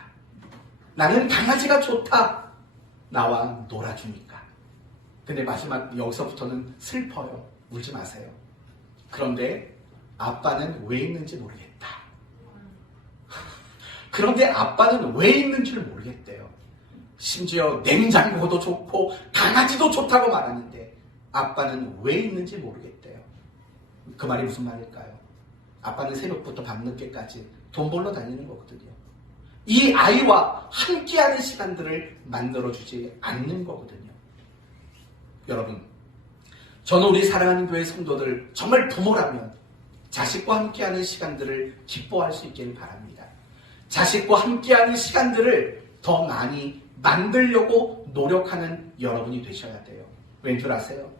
나는 강아지가 좋다. 나와 놀아주니까. 근데 마지막 여기서부터는 슬퍼요. 울지 마세요. 그런데 아빠는 왜 있는지 모르겠다. 그런데 아빠는 왜 있는 줄 모르겠대요. 심지어 냉장고도 좋고 강아지도 좋다고 말하는데 아빠는 왜 있는지 모르겠대요. 그 말이 무슨 말일까요? 아빠는 새벽부터 밤늦게까지 돈 벌러 다니는 거거든요. 이 아이와 함께하는 시간들을 만들어주지 않는 거거든요. 여러분, 저는 우리 사랑하는 교회 성도들 정말 부모라면 자식과 함께하는 시간들을 기뻐할 수 있기를 바랍니다. 자식과 함께하는 시간들을 더 많이 만들려고 노력하는 여러분이 되셔야 돼요. 왠 줄 아세요?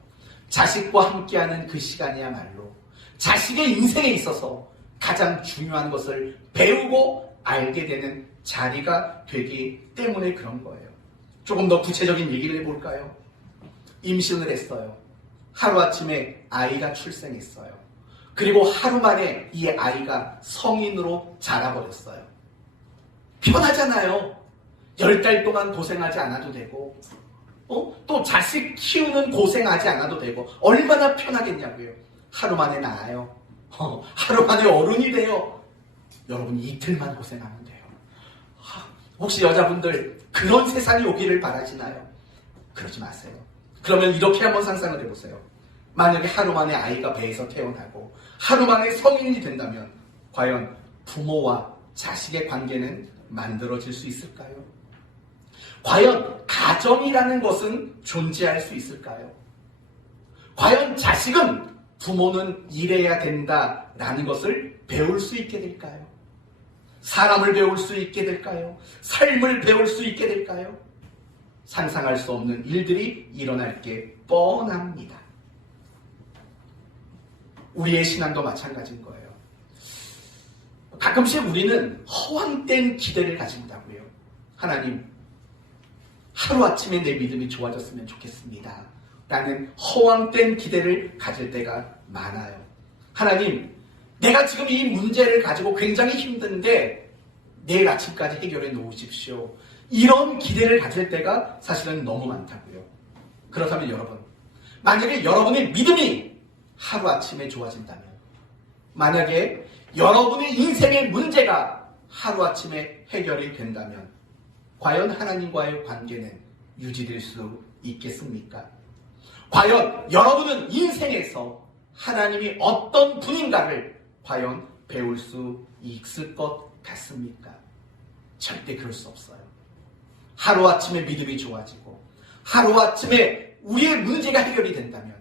자식과 함께하는 그 시간이야말로 자식의 인생에 있어서 가장 중요한 것을 배우고 알게 되는 자리가 되기 때문에 그런 거예요. 조금 더 구체적인 얘기를 해볼까요? 임신을 했어요. 하루아침에 아이가 출생했어요. 그리고 하루 만에 이 아이가 성인으로 자라버렸어요. 편하잖아요. 10달 동안 고생하지 않아도 되고 또 자식 키우는 고생하지 않아도 되고 얼마나 편하겠냐고요. 하루 만에 나아요. 하루 만에 어른이 돼요. 여러분 이틀만 고생하면 돼요. 혹시 여자분들 그런 세상이 오기를 바라시나요? 그러지 마세요. 그러면 이렇게 한번 상상을 해보세요. 만약에 하루 만에 아이가 배에서 태어나고 하루 만에 성인이 된다면 과연 부모와 자식의 관계는 만들어질 수 있을까요? 과연 가정이라는 것은 존재할 수 있을까요? 과연 자식은 부모는 이래야 된다라는 것을 배울 수 있게 될까요? 사람을 배울 수 있게 될까요? 삶을 배울 수 있게 될까요? 상상할 수 없는 일들이 일어날 게 뻔합니다. 우리의 신앙도 마찬가지인 거예요. 가끔씩 우리는 허황된 기대를 가진다고요. 하나님, 하루아침에 내 믿음이 좋아졌으면 좋겠습니다. 라는 허황된 기대를 가질 때가 많아요. 하나님, 내가 지금 이 문제를 가지고 굉장히 힘든데 내일 아침까지 해결해 놓으십시오. 이런 기대를 가질 때가 사실은 너무 많다고요. 그렇다면 여러분, 만약에 여러분의 믿음이 하루아침에 좋아진다면, 만약에 여러분의 인생의 문제가 하루아침에 해결이 된다면 과연 하나님과의 관계는 유지될 수 있겠습니까? 과연 여러분은 인생에서 하나님이 어떤 분인가를 과연 배울 수 있을 것 같습니까? 절대 그럴 수 없어요. 하루아침에 믿음이 좋아지고 하루아침에 우리의 문제가 해결이 된다면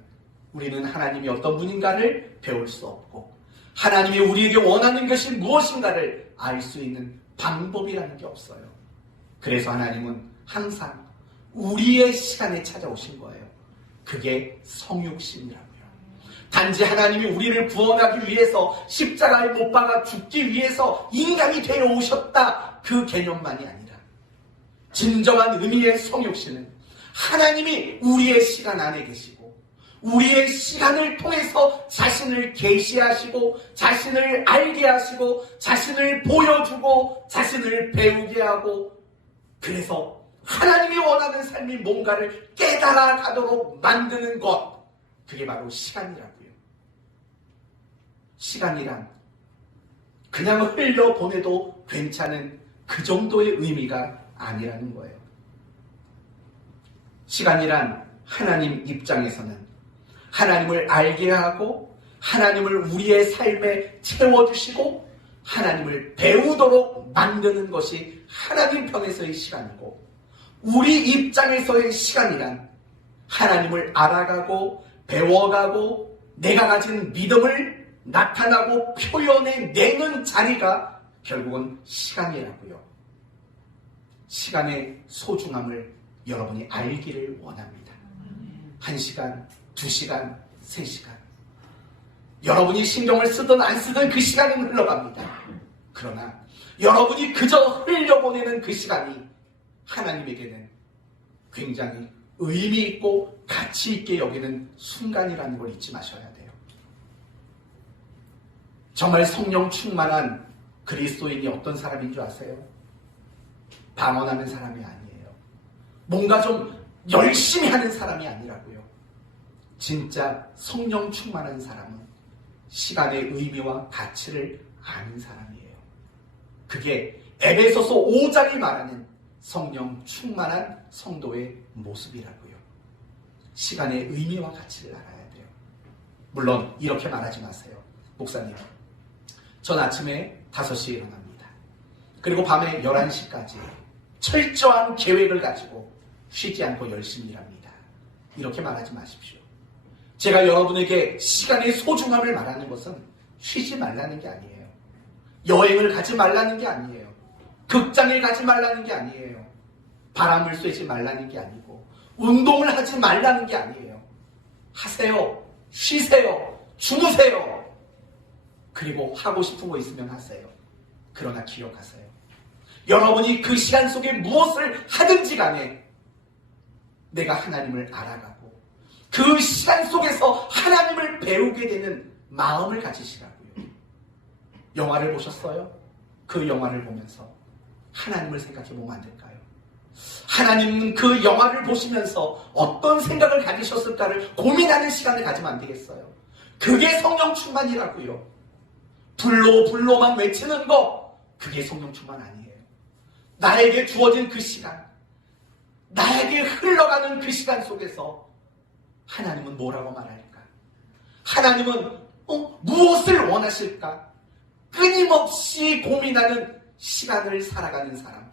우리는 하나님이 어떤 분인가를 배울 수 없고 하나님이 우리에게 원하는 것이 무엇인가를 알 수 있는 방법이라는 게 없어요. 그래서 하나님은 항상 우리의 시간에 찾아오신 거예요. 그게 성육신이라고요. 단지 하나님이 우리를 구원하기 위해서 십자가에 못 박아 죽기 위해서 인간이 되어 오셨다, 그 개념만이 아니라 진정한 의미의 성육신은 하나님이 우리의 시간 안에 계시고 우리의 시간을 통해서 자신을 계시하시고 자신을 알게 하시고 자신을 보여주고 자신을 배우게 하고 그래서 하나님이 원하는 삶이 뭔가를 깨달아 가도록 만드는 것, 그게 바로 시간이라고요. 시간이란 그냥 흘려보내도 괜찮은 그 정도의 의미가 아니라는 거예요. 시간이란 하나님 입장에서는 하나님을 알게 하고 하나님을 우리의 삶에 채워주시고 하나님을 배우도록 만드는 것이 하나님 편에서의 시간이고, 우리 입장에서의 시간이란 하나님을 알아가고 배워가고 내가 가진 믿음을 나타나고 표현해내는 자리가 결국은 시간이라고요. 시간의 소중함을 여러분이 알기를 원합니다. 1시간, 2시간, 3시간. 여러분이 신경을 쓰든 안 쓰든 그 시간은 흘러갑니다. 그러나 여러분이 그저 흘려보내는 그 시간이 하나님에게는 굉장히 의미 있고 가치 있게 여기는 순간이라는 걸 잊지 마셔야 돼요. 정말 성령 충만한 그리스도인이 어떤 사람인 줄 아세요? 방언하는 사람이 아니에요. 뭔가 좀 열심히 하는 사람이 아니라고요. 진짜 성령 충만한 사람은 시간의 의미와 가치를 아는 사람이에요. 그게 에베소서 5장이 말하는 성령 충만한 성도의 모습이라고요. 시간의 의미와 가치를 알아야 돼요. 물론 이렇게 말하지 마세요. 목사님, 전 아침에 5시에 일어납니다. 그리고 밤에 11시까지 철저한 계획을 가지고 쉬지 않고 열심히 일합니다. 이렇게 말하지 마십시오. 제가 여러분에게 시간의 소중함을 말하는 것은 쉬지 말라는 게 아니에요. 여행을 가지 말라는 게 아니에요. 극장에 가지 말라는 게 아니에요. 바람을 쐬지 말라는 게 아니고 운동을 하지 말라는 게 아니에요. 하세요. 쉬세요. 주무세요. 그리고 하고 싶은 거 있으면 하세요. 그러나 기억하세요. 여러분이 그 시간 속에 무엇을 하든지 간에 내가 하나님을 알아가고 그 시간 속에서 하나님을 배우게 되는 마음을 가지시라고요. 영화를 보셨어요? 그 영화를 보면서 하나님을 생각해 보면 안 될까요? 하나님은 그 영화를 보시면서 어떤 생각을 가지셨을까를 고민하는 시간을 가지면 안 되겠어요? 그게 성령 충만이라고요. 불로만 외치는 거, 그게 성령 충만 아니에요. 나에게 주어진 그 시간, 나에게 흘러가는 그 시간 속에서 하나님은 뭐라고 말할까? 하나님은 무엇을 원하실까? 끊임없이 고민하는 시간을 살아가는 사람,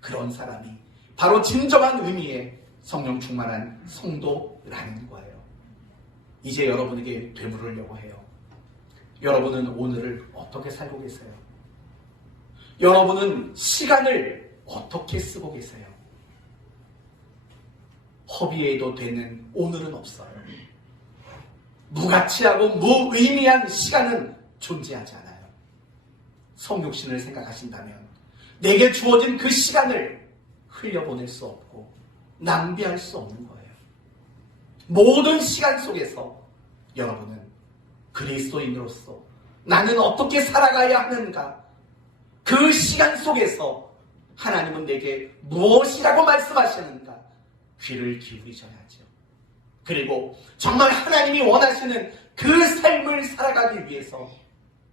그런 사람이 바로 진정한 의미의 성령 충만한 성도라는 거예요. 이제 여러분에게 되물으려고 해요. 여러분은 오늘을 어떻게 살고 계세요? 여러분은 시간을 어떻게 쓰고 계세요? 허비해도 되는 오늘은 없어요. 무가치하고 무의미한 시간은 존재하지 않아요. 성육신을 생각하신다면 내게 주어진 그 시간을 흘려보낼 수 없고 낭비할 수 없는 거예요. 모든 시간 속에서 여러분은 그리스도인으로서 나는 어떻게 살아가야 하는가? 그 시간 속에서 하나님은 내게 무엇이라고 말씀하시는가? 귀를 기울이셔야죠. 그리고 정말 하나님이 원하시는 그 삶을 살아가기 위해서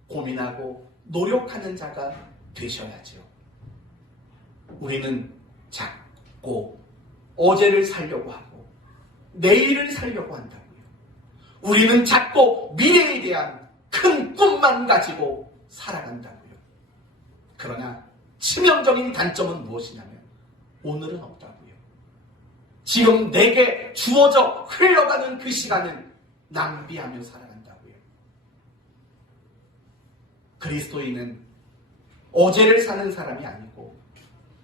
고민하고 노력하는 자가 되셔야죠. 우리는 자꾸 어제를 살려고 하고 내일을 살려고 한다고요. 우리는 자꾸 미래에 대한 큰 꿈만 가지고 살아간다고요. 그러나 치명적인 단점은 무엇이냐면 오늘은 없다고요. 지금 내게 주어져 흘러가는 그 시간은 낭비하며 살아간다고요. 그리스도인은 어제를 사는 사람이 아니고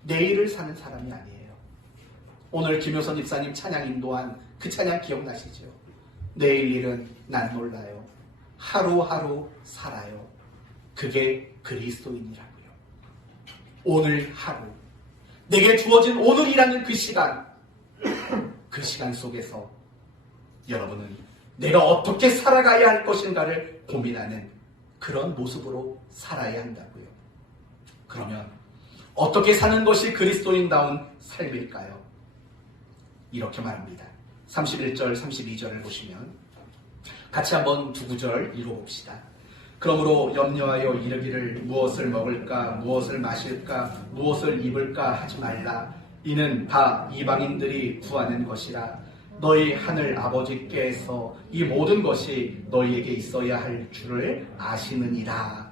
내일을 사는 사람이 아니에요. 오늘 김효선 집사님 찬양 인도한 그 찬양 기억나시죠? 내일 일은 난 몰라요. 하루하루 살아요. 그게 그리스도인이라고요. 오늘 하루 내게 주어진 오늘이라는 그 시간, 그 시간 속에서 여러분은 내가 어떻게 살아가야 할 것인가를 고민하는 그런 모습으로 살아야 한다고요. 그러면 어떻게 사는 것이 그리스도인다운 삶일까요? 이렇게 말합니다. 31절, 32절을 보시면 같이 한번 두 구절 읽어봅시다. 그러므로 염려하여 이르기를 무엇을 먹을까, 무엇을 마실까, 무엇을 입을까 하지 말라. 이는 다 이방인들이 구하는 것이라. 너희 하늘 아버지께서 이 모든 것이 너희에게 있어야 할 줄을 아시느니라.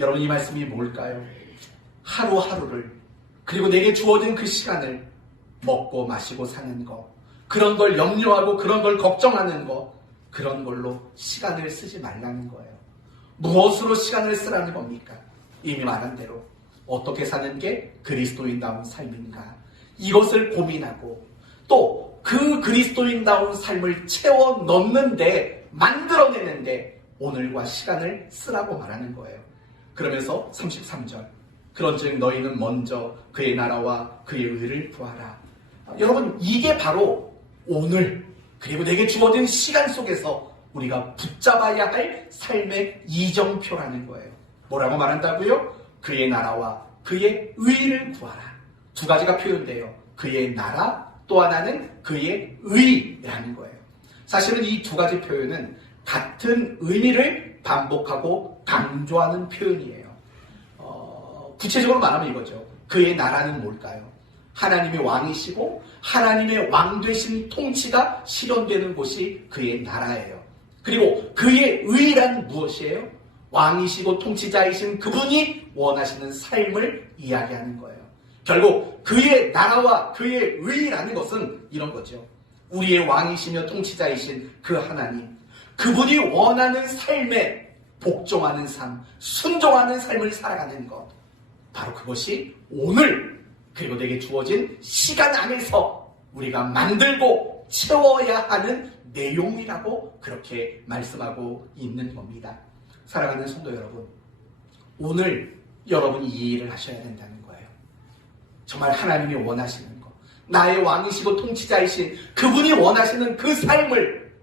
여러분, 이 말씀이 뭘까요? 하루하루를, 그리고 내게 주어진 그 시간을 먹고 마시고 사는 것, 그런 걸 염려하고 그런 걸 걱정하는 것, 그런 걸로 시간을 쓰지 말라는 거예요. 무엇으로 시간을 쓰라는 겁니까? 이미 말한 대로 어떻게 사는 게 그리스도인다운 삶인가, 이것을 고민하고 또 그 그리스도인다운 삶을 채워 넣는데, 만들어내는데 오늘과 시간을 쓰라고 말하는 거예요. 그러면서 33절, 그런즉 너희는 먼저 그의 나라와 그의 의를 구하라. 여러분, 이게 바로 오늘, 그리고 내게 주어진 시간 속에서 우리가 붙잡아야 할 삶의 이정표라는 거예요. 뭐라고 말한다고요? 그의 나라와 그의 의를 구하라. 두 가지가 표현돼요. 그의 나라, 또 하나는 그의 의라는 거예요. 사실은 이 두 가지 표현은 같은 의미를 반복하고 강조하는 표현이에요. 구체적으로 말하면 이거죠. 그의 나라는 뭘까요? 하나님의 왕이시고 하나님의 왕 되신 통치가 실현되는 곳이 그의 나라예요. 그리고 그의 의란 무엇이에요? 왕이시고 통치자이신 그분이 원하시는 삶을 이야기하는 거예요. 결국 그의 나라와 그의 의라는 것은 이런 거죠. 우리의 왕이시며 통치자이신 그 하나님, 그분이 원하는 삶에 복종하는 삶, 순종하는 삶을 살아가는 것, 바로 그것이 오늘, 그리고 내게 주어진 시간 안에서 우리가 만들고 채워야 하는 내용이라고 그렇게 말씀하고 있는 겁니다. 사랑하는 성도 여러분, 오늘 여러분이 이 일을 하셔야 된다는 거예요. 정말 하나님이 원하시는 것, 나의 왕이시고 통치자이신 그분이 원하시는 그 삶을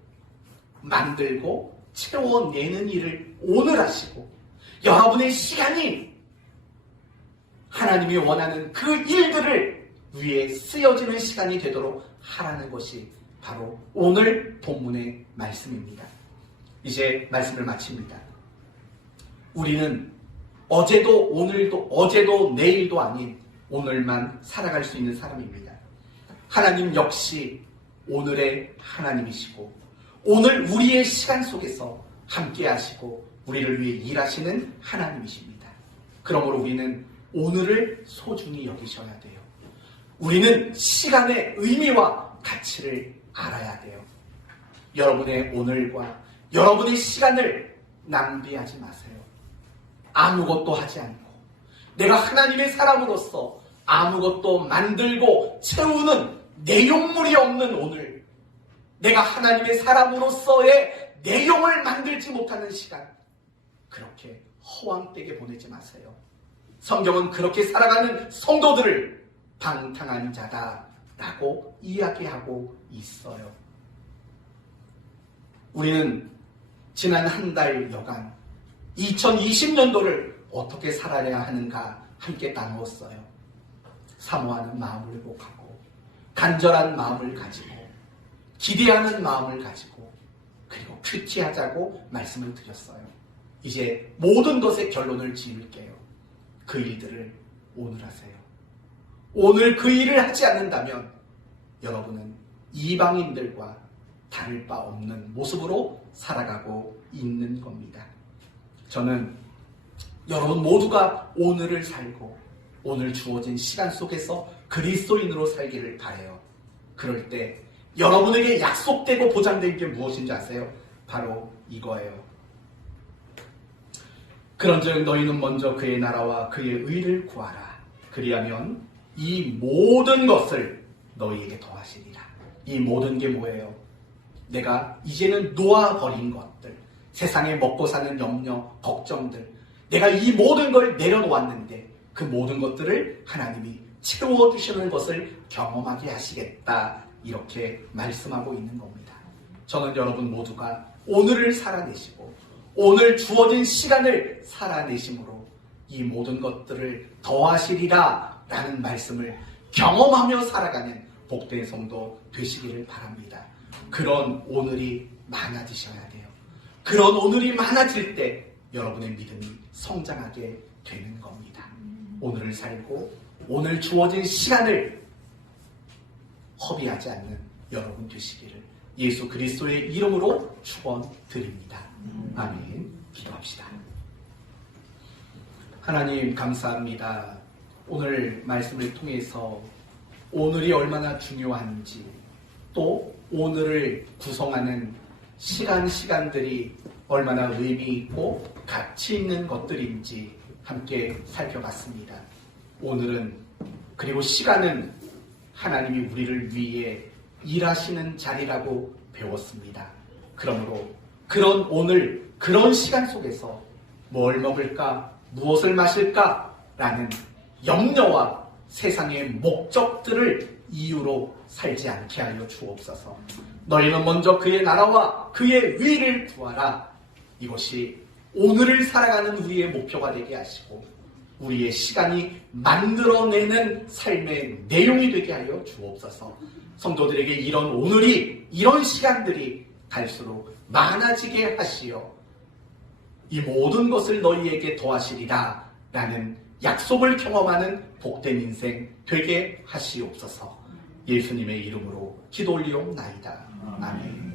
만들고 채워내는 일을 오늘 하시고, 여러분의 시간이 하나님이 원하는 그 일들을 위해 쓰여지는 시간이 되도록 하라는 것이 바로 오늘 본문의 말씀입니다. 이제 말씀을 마칩니다. 우리는 어제도 오늘도, 어제도 내일도 아닌 오늘만 살아갈 수 있는 사람입니다. 하나님 역시 오늘의 하나님이시고 오늘 우리의 시간 속에서 함께 하시고 우리를 위해 일하시는 하나님이십니다. 그러므로 우리는 오늘을 소중히 여기셔야 돼요. 우리는 시간의 의미와 가치를 알아야 돼요. 여러분의 오늘과 여러분의 시간을 낭비하지 마세요. 아무것도 하지 않고 내가 하나님의 사람으로서 아무것도 만들고 채우는 내용물이 없는 오늘, 내가 하나님의 사람으로서의 내용을 만들지 못하는 시간, 그렇게 허황되게 보내지 마세요. 성경은 그렇게 살아가는 성도들을 방탕한 자다라고 이야기하고 있어요. 우리는 지난 한 달 여간 2020년도를 어떻게 살아야 하는가 함께 나누었어요. 사모하는 마음을 회복하고 간절한 마음을 가지고 기대하는 마음을 가지고 그리고 큐티하자고 말씀을 드렸어요. 이제 모든 것의 결론을 지을게요. 그 일들을 오늘 하세요. 오늘 그 일을 하지 않는다면 여러분은 이방인들과 다를 바 없는 모습으로 살아가고 있는 겁니다. 저는 여러분 모두가 오늘을 살고 오늘 주어진 시간 속에서 그리스도인으로 살기를 바라요. 그럴 때 여러분에게 약속되고 보장된 게 무엇인지 아세요? 바로 이거예요. 그런즉 너희는 먼저 그의 나라와 그의 의를 구하라. 그리하면 이 모든 것을 너희에게 더하시리라. 이 모든 게 뭐예요? 내가 이제는 놓아버린 것들, 세상에 먹고 사는 염려, 걱정들, 내가 이 모든 걸 내려놓았는데 그 모든 것들을 하나님이 채워주시는 것을 경험하게 하시겠다. 이렇게 말씀하고 있는 겁니다. 저는 여러분 모두가 오늘을 살아내시고 오늘 주어진 시간을 살아내심으로 이 모든 것들을 더하시리라 라는 말씀을 경험하며 살아가는 복된 성도 되시기를 바랍니다. 그런 오늘이 많아지셔야 돼요. 그런 오늘이 많아질 때 여러분의 믿음이 성장하게 되는 겁니다. 오늘을 살고 오늘 주어진 시간을 허비하지 않는 여러분 되시기를 예수 그리스도의 이름으로 축원드립니다. 아멘. 기도합시다. 하나님 감사합니다. 오늘 말씀을 통해서 오늘이 얼마나 중요한지 또 오늘을 구성하는 시간들이 얼마나 의미 있고 가치 있는 것들인지 함께 살펴봤습니다. 오늘은 그리고 시간은 하나님이 우리를 위해 일하시는 자리라고 배웠습니다. 그러므로 그런 오늘 그런 시간 속에서 뭘 먹을까 무엇을 마실까 라는 염려와 세상의 목적들을 이유로 살지 않게 하여 주옵소서. 너희는 먼저 그의 나라와 그의 위를 구하라. 이것이 오늘을 살아가는 우리의 목표가 되게 하시고 우리의 시간이 만들어내는 삶의 내용이 되게 하여 주옵소서. 성도들에게 이런 오늘이 이런 시간들이 갈수록 많아지게 하시어 이 모든 것을 너희에게 더하시리라 라는 약속을 경험하는 복된 인생 되게 하시옵소서. 예수님의 이름으로 기도 올리옵나이다. 아멘.